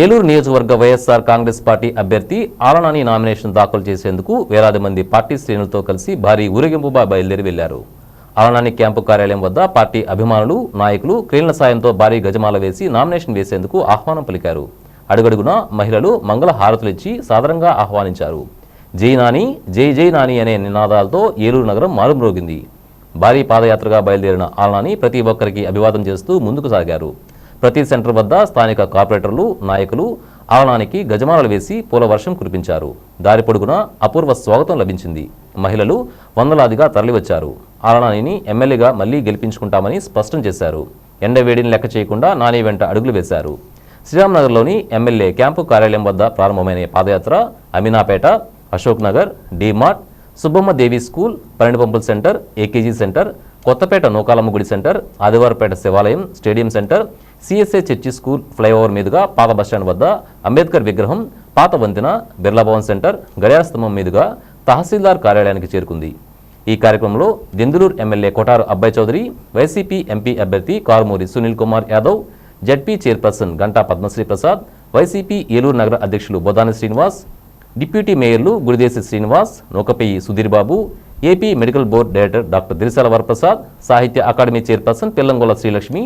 ఏలూరు నియోజకవర్గ వైఎస్ఆర్ కాంగ్రెస్ పార్టీ అభ్యర్థి ఆలనాని నామినేషన్ దాఖలు చేసేందుకు వేలాది మంది పార్టీ శ్రేణులతో కలిసి భారీ ఊరేగింపుగా బయలుదేరి వెళ్ళారు. ఆలనాని క్యాంపు కార్యాలయం వద్ద పార్టీ అభిమానులు నాయకులు క్రేన్ల సాయంతో భారీ గజమాల వేసి నామినేషన్ వేసేందుకు ఆహ్వానం పలికారు. అడుగడుగున మహిళలు మంగళ హారతులిచ్చి సాదరంగా ఆహ్వానించారు. జై నాని జై జై నాని అనే నినాదాలతో ఏలూరు నగరం మారుమ్రోగింది. భారీ పాదయాత్రగా బయలుదేరిన ఆలనాని ప్రతి ఒక్కరికి అభివాదం చేస్తూ ముందుకు సాగారు. ప్రతి సెంటర్ వద్ద స్థానిక కార్పొరేటర్లు నాయకులు ఆలనానికి గజమాలలు వేసి పూల వర్షం కురిపించారు. దారి పొడుగున అపూర్వ స్వాగతం లభించింది. మహిళలు వందలాదిగా తరలివచ్చారు. ఆలనానిని ఎమ్మెల్యేగా మళ్ళీ గెలిపించుకుంటామని స్పష్టం చేశారు. ఎండవేడిని లెక్క చేయకుండా నాని వెంట అడుగులు వేశారు. శ్రీరామ్నగర్లోని ఎమ్మెల్యే క్యాంపు కార్యాలయం వద్ద ప్రారంభమైన పాదయాత్ర అమీనాపేట అశోక్ నగర్ డిమార్ట్ సుబ్బమ్మ దేవి స్కూల్ పన్నెండు పంపుల centre AKG centre Kothapeta Nukalamma గుడి centre Adivarapeta Shivalayam stadium centre CSA church school flyover మీదుగా పాత బస్టాండ్ వద్ద అంబేద్కర్ విగ్రహం పాత వంతెన బిర్లా భవన్ సెంటర్ గడియార స్తంభం మీదుగా తహసీల్దార్ కార్యాలయానికి చేరుకుంది. ఈ కార్యక్రమంలో దెందులూరు ఎమ్మెల్యే కొటారు అబ్బాయి చౌదరి వైసీపీ ఎంపీ అభ్యర్థి Karumuri Sunil Kumar Yadav ZP chairperson Ganta Padmasri Prasad YCP Eluru నగర అధ్యక్షులు Bodani Srinivas deputy మేయర్లు Gudidesi Srinivas Nukapeyi Sudheer Babu AP medical board director doctor Dirisala Varaprasad Sahitya Akademi chairperson Pillangola Srilakshmi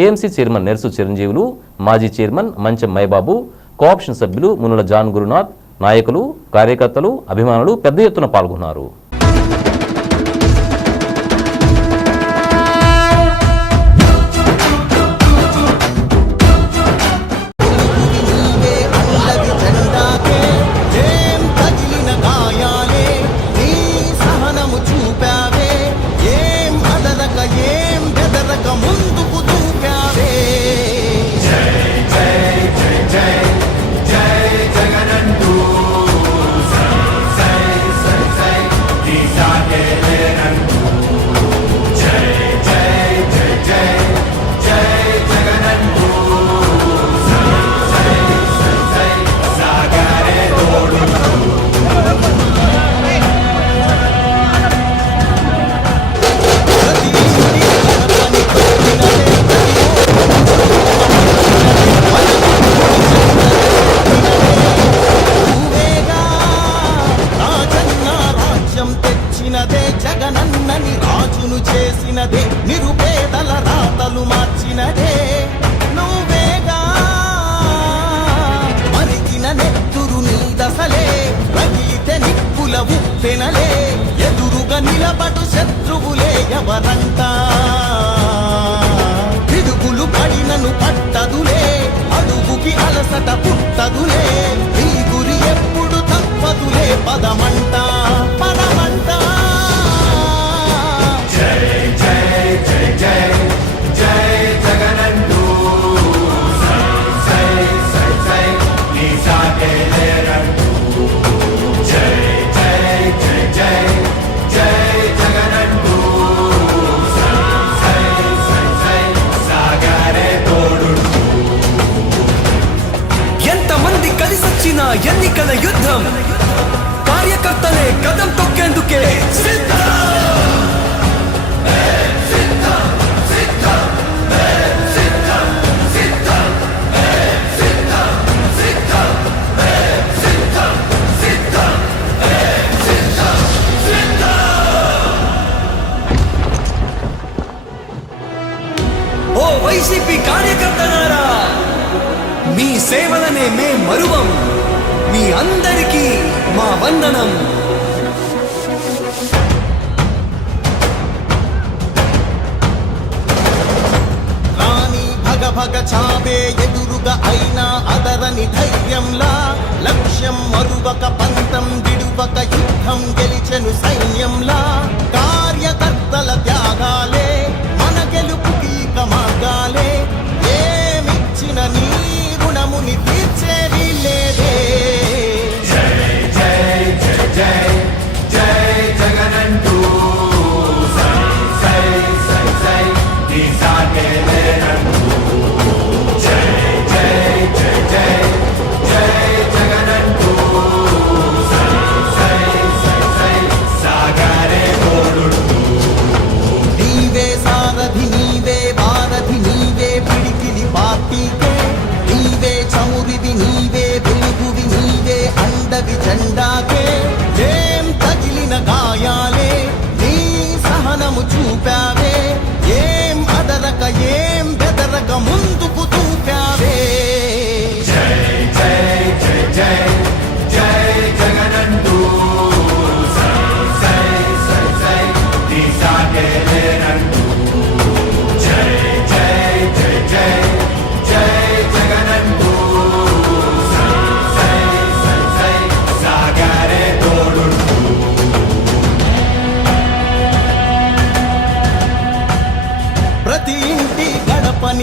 AMC chairman Nersu Chiranjeevulu మాజీ చైర్మన్ మంచం మైబాబు కోఆప్షన్ సభ్యులు మునుల జాన్ గురునాథ్ నాయకులు కార్యకర్తలు అభిమానులు పెద్ద ఎత్తున పాల్గొన్నారు. మార్చినదే నిరుపేదల రాతలు మార్చినదే. నువ్వేగా మరిగిన నెత్తురు నీ దశలే రగిలితే నిప్పుల ఉప్పెనలే. ఎదురుగా నిలబడు శత్రువులే ఎవరంతా పిడుగులు పడినను పట్టదులే అడుగుకి అలసట పుట్టదులే. నీ గురి ఎప్పుడు ఎన్నికల యుద్ధం. కార్యకర్తలే కదం తొక్కేందుకే వైసీపీ కార్యకర్తలారా మీ సేవలనే మే మరువం. మీ అందరికీ మా వందనం. రాణి భగ భగ చావే ఎదురుగా అయినా అదరని ధైర్యంలా లక్ష్యం మరువక పంతం విడువక యుద్ధం గెలిచెను సైన్యంలా కార్యకర్తల త్యాగాలే మన గెలుపుకి మార్గాలే ఏమిచ్చిన నీ గుణముని తీర్చేది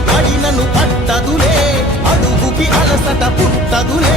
పడినను పట్టదులే అడుగుకి అలసట పుట్టదులే.